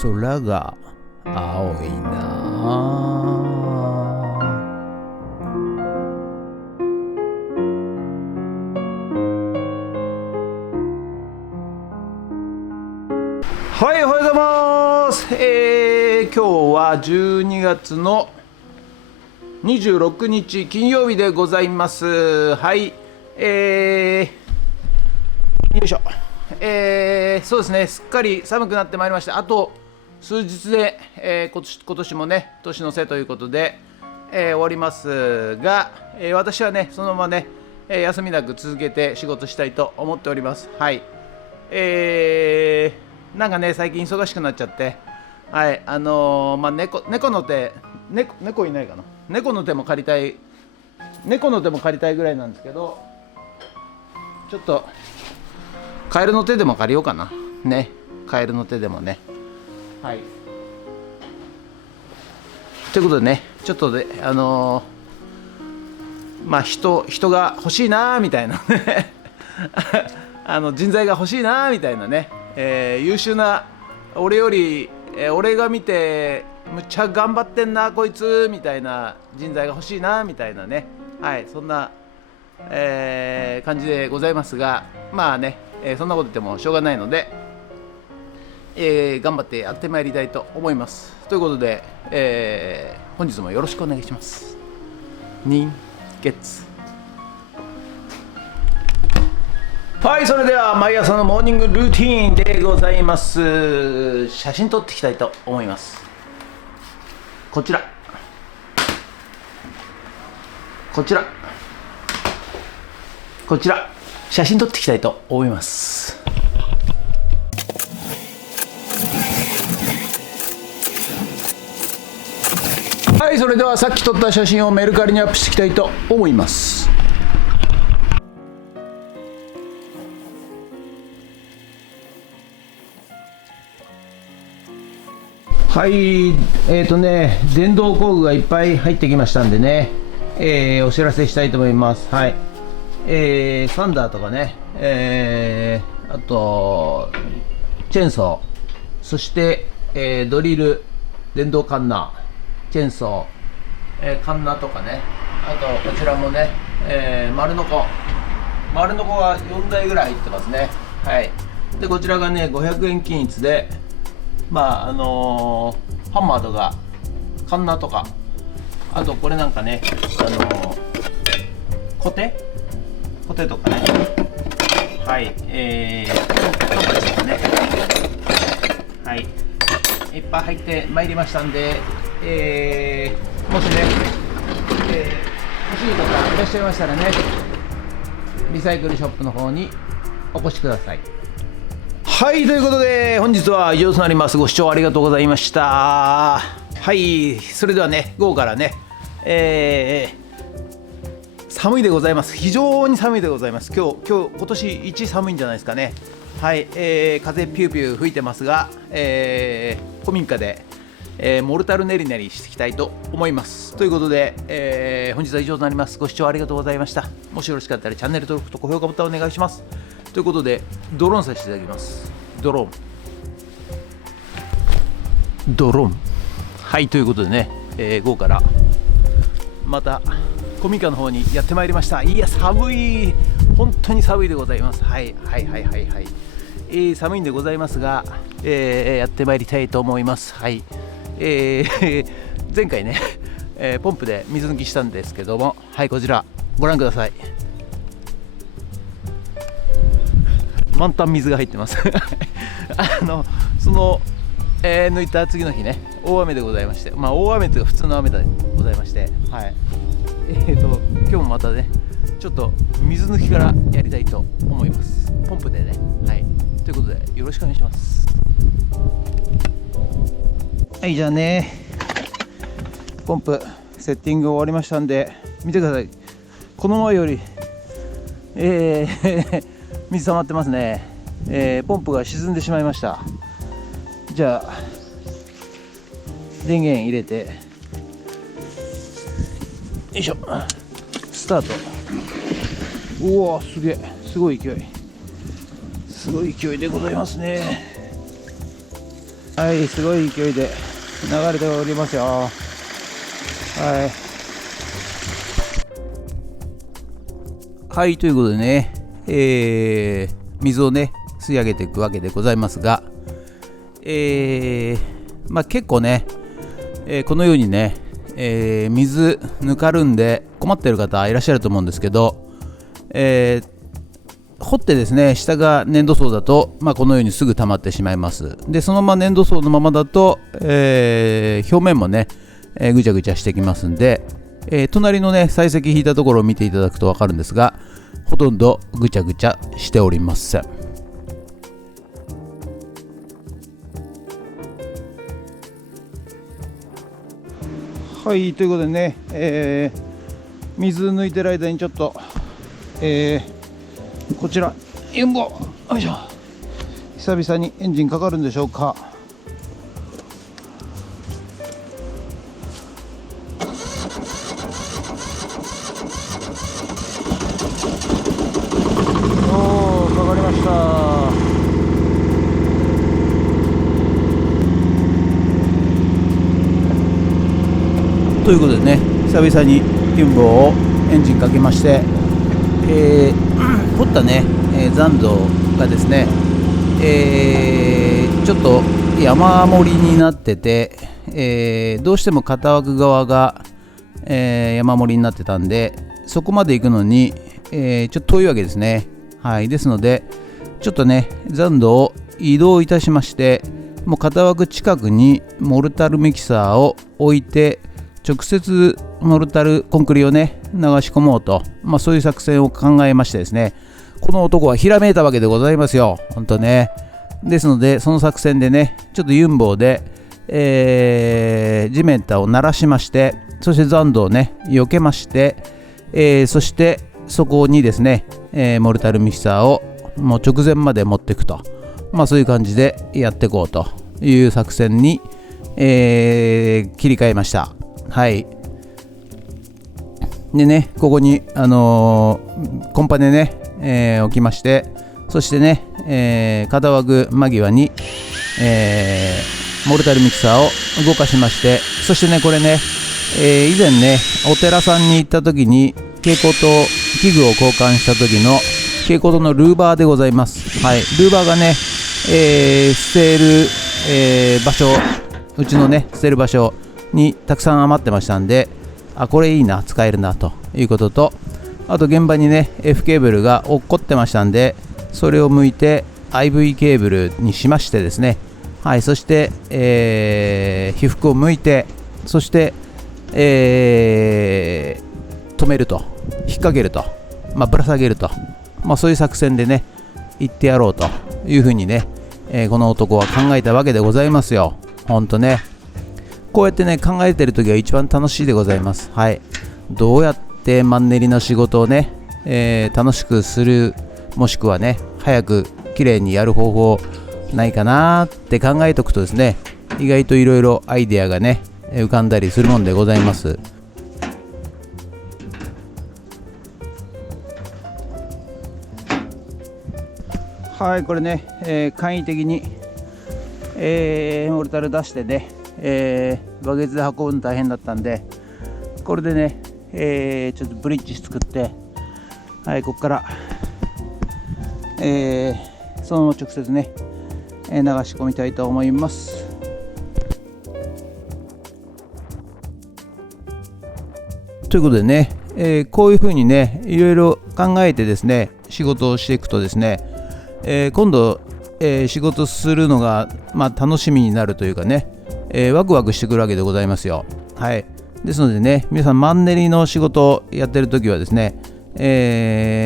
空が青いな。はい、おはようございます。今日は12月の26日金曜日でございます。はい、よいしょ。そうですね、すっかり寒くなってまいりました。あと数日で、今年もね年の瀬ということで、終わりますが、私はねそのままね、休みなく続けて仕事したいと思っております。はい、なんかね最近忙しくなっちゃって、はい、猫の手、猫いないかな、猫の手も借りたいぐらいなんですけど、ちょっとカエルの手でも借りようかなね。カエルの手でもね。はい、ということでね、ちょっとで人が欲しいなみたいなね人材が欲しいなみたいなね、優秀な俺より、俺が見てむっちゃ頑張ってんなこいつみたいな人材が欲しいなみたいなね、はい、そんな、感じでございますが、まあね、そんなこと言ってもしょうがないので、頑張ってやってまいりたいと思います。ということで、本日もよろしくお願いします。人月。はい、それでは毎朝のモーニングルーティーンでございます。写真撮っていきたいと思います。こちら写真撮っていきたいと思います。はい、それではさっき撮った写真をメルカリにアップしていきたいと思います。はい、電動工具がいっぱい入ってきましたんでね、お知らせしたいと思います。はい、サンダーとかね、あとチェーンソー、そして、ドリル、電動カンナー、チェーンソー、カンナとかね、あとこちらもね、丸ノコが4台ぐらい入ってますね。はい、でこちらがね500円均一で、ハンマーとかカンナとか、あとこれなんかね、コテとかね、はい、トンカチとかね、はい、いっぱい入ってまいりましたんで、もしね、欲しい方いらっしゃいましたらね、リサイクルショップの方にお越しください。はい、ということで本日は以上となります。ご視聴ありがとうございました。はい、それではね午後からね、寒いでございます。非常に寒いでございます。今年一寒いんじゃないですかね。はい、風ピューピュー吹いてますが、古民家で、モルタル練り練りしていきたいと思います。ということで、本日は以上となります。ご視聴ありがとうございました。もしよろしかったらチャンネル登録と高評価ボタンをお願いします。ということでドローンさせていただきます。ドローン。はい、ということでね、午後からまた古民家の方にやってまいりました。いや寒い、本当に寒いでございます。はい、寒いんでございますが、やってまいりたいと思います。はい、前回ね、ポンプで水抜きしたんですけども、はい、こちらご覧ください。満タン水が入ってますその、抜いた次の日ね大雨でございまして、大雨というか普通の雨でございまして、はい、今日もまたねちょっと水抜きからやりたいと思います。ポンプでね。はい、ということでよろしくお願いします。はい、じゃあねポンプセッティング終わりましたんで見てください。この前より水溜まってますね。ポンプが沈んでしまいました。じゃあ電源入れて、よいしょ、スタート。うわすげえ、すごい勢いでございますね。はい、すごい勢いで流れておりますよ。はい。はい、ということでね、水をね、吸い上げていくわけでございますが、結構ね、このようにね、水ぬかるんで困っている方いらっしゃると思うんですけど、掘ってですね、下が粘土層だと、このようにすぐ溜まってしまいます。で、そのまま粘土層のままだと、表面もね、ぐちゃぐちゃしてきますんで、隣のね、採石引いたところを見ていただくと分かるんですが、ほとんどぐちゃぐちゃしておりません。はい、ということでね、水抜いてる間にちょっと、こちらユンボ、よいしょ、久々にエンジンかかるんでしょうか。おー、かかりました。ということでね、久々にユンボをエンジンかけまして、掘ったね、残土がですね、ちょっと山盛りになってて、どうしても片枠側が、山盛りになってたんで、そこまで行くのに、ちょっと遠いわけですね。はい、ですのでちょっとね、残土を移動いたしまして、もう片枠近くにモルタルミキサーを置いて、直接モルタルコンクリをね流し込もうと、そういう作戦を考えましてですね、この男はひらめいたわけでございますよ、本当ね。ですのでその作戦でね、ちょっとユンボで、地面を鳴らしまして、そして残土をね避けまして、そしてそこにですね、モルタルミキサーをもう直前まで持っていくと、そういう感じでやっていこうという作戦に、切り替えました。はい。でね、ここに、コンパネね、置きまして、そしてね、片枠間際に、モルタルミキサーを動かしまして、そしてね、これね、以前ね、お寺さんに行った時に蛍光灯器具を交換した時の蛍光灯のルーバーでございます。はい。ルーバーがね、捨てる、場所、うちのね、捨てる場所にたくさん余ってましたんで、これいいな、使えるなということと、あと現場にね F ケーブルが落っこってましたんで、それを向いて IV ケーブルにしましてですね、はい、そして、被覆を向いて、そして、止めると、引っ掛けると、ぶら下げると、そういう作戦でね行ってやろうというふうにね、この男は考えたわけでございますよ。ほんとね、こうやってね考えてる時が一番楽しいでございます。はい。どうやってマンネリな仕事をね、楽しくする、もしくはね早く綺麗にやる方法ないかなって考えておくとですね、意外といろいろアイデアがね浮かんだりするもんでございます。はい、これね、簡易的に、モルタル出してね、バケツで運ぶの大変だったんで、これでね、ちょっとブリッジ作って、はい、ここから、そのまま直接ね、流し込みたいと思います。ということでね、こういうふうにねいろいろ考えてですね仕事をしていくとですね、今度、仕事するのが、楽しみになるというかね、ワクワクしてくるわけでございますよ。はい。ですのでね、皆さんマンネリの仕事をやってるときはですね、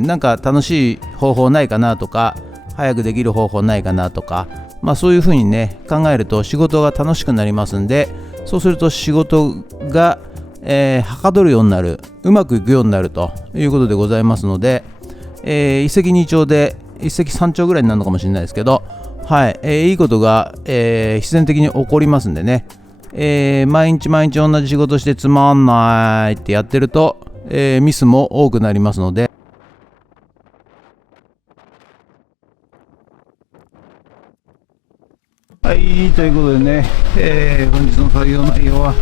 なんか楽しい方法ないかなとか、早くできる方法ないかなとか、そういうふうにね考えると仕事が楽しくなりますんで、そうすると仕事が、はかどるようになる、うまくいくようになるということでございますので、一石二鳥で一石三鳥ぐらいになるのかもしれないですけど、はい、いいことが、必然的に起こりますんでね、毎日毎日同じ仕事してつまんないってやってると、ミスも多くなりますので、はい、ということでね、本日の作業内容は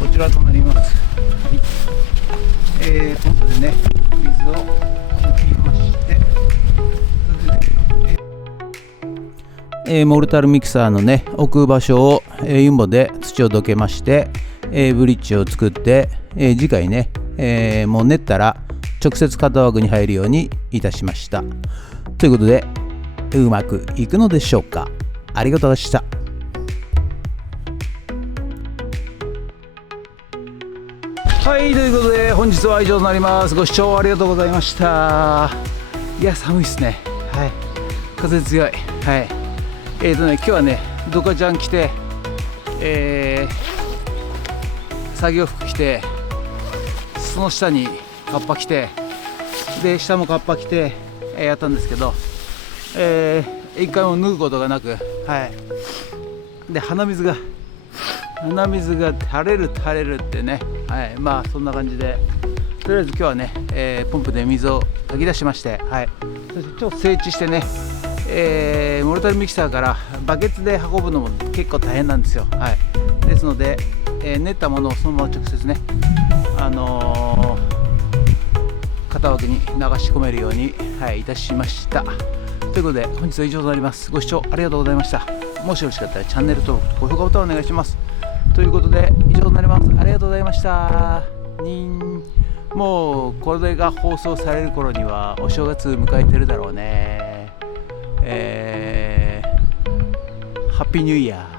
こちらとなります。はい、ポンプでね、水を抜きまして、それでね、モルタルミキサーのね、置く場所を、ユンボで土をどけまして、ブリッジを作って、次回ね、もう練ったら直接型枠に入るようにいたしました。ということで、うまくいくのでしょうか。ありがとうございました。はい、ということで本日は以上となります。ご視聴ありがとうございました。いや、寒いですね。はい、風強い。はい、今日はね、ドカちゃん着て、作業服着て、その下にカッパ着て、で下もカッパ着て、やったんですけど、一回も脱ぐことがなく、はい、で鼻水が垂れるってね、はい、まあそんな感じで、とりあえず今日はね、ポンプで水をかき出しまして、はい、そして超整地してね、モルタルミキサーからバケツで運ぶのも結構大変なんですよ。はい、ですので、練ったものをそのまま直接ね、型枠に流し込めるように、はい、いたしました。ということで本日は以上となります。ご視聴ありがとうございました。もしよろしかったらチャンネル登録と高評価ボタンをお願いします。ということで以上となります。ありがとうございました。もうこれが放送される頃にはお正月迎えてるだろうね。ハッピーニューイヤー。